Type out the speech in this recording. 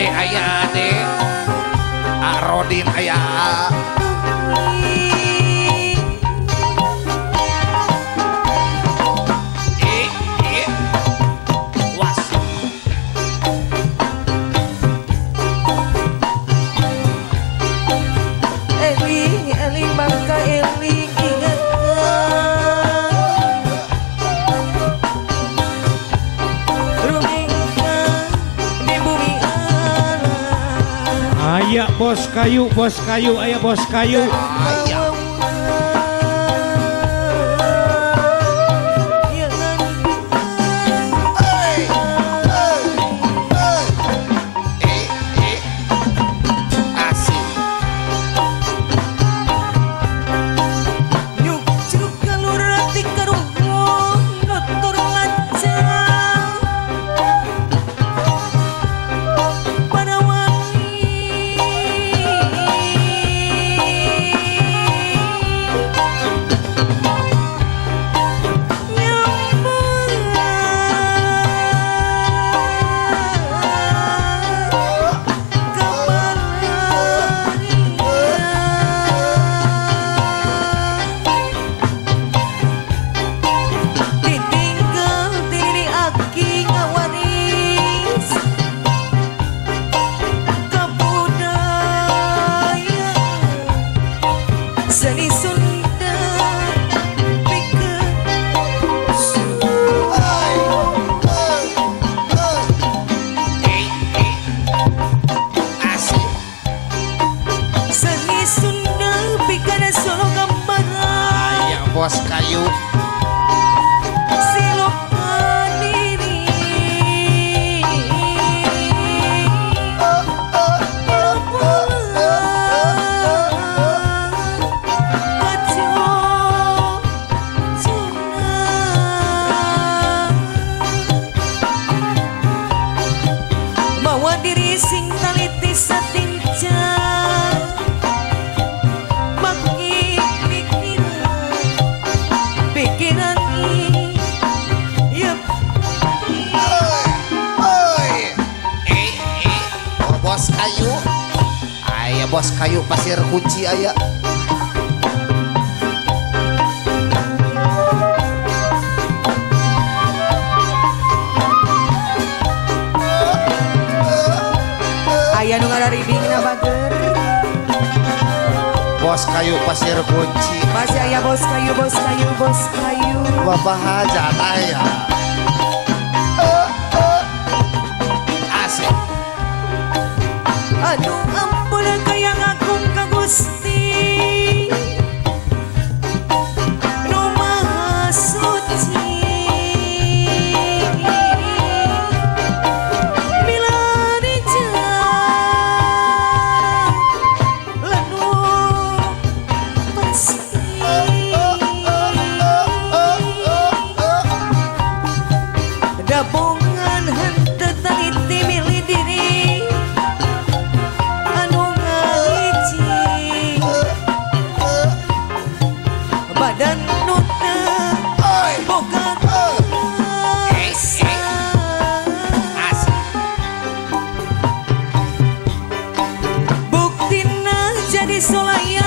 ade aya ade Rodin aya was Eling eling bangka eling ingat rumingkan di bumi alam. Aya bos kayu, aya bos kayu. aya asik Nyuk jeruk galur hati karuhun nutur lancang pada wangi ditinggal diri aki ngawaris kabudaya seni Sunda pikeun asik seni Sunda pikeun solo gambaran aya bos kayu silokan diri bawa diri sing taliti satincan bagi pikiran yep oh bos kayu aya bos kayu pasir kunci aya aya nu ngariribingna bager bos kayu pasir kunci masih aya bos kayu Bapak hajat aya asik aduh ampun kaya ngagung ka Gusti nu maha suci bila dijang lanu pasti dabungan henteu taliti milih diri anu ngahiji badan nu teu boga asik buktina jadi solaya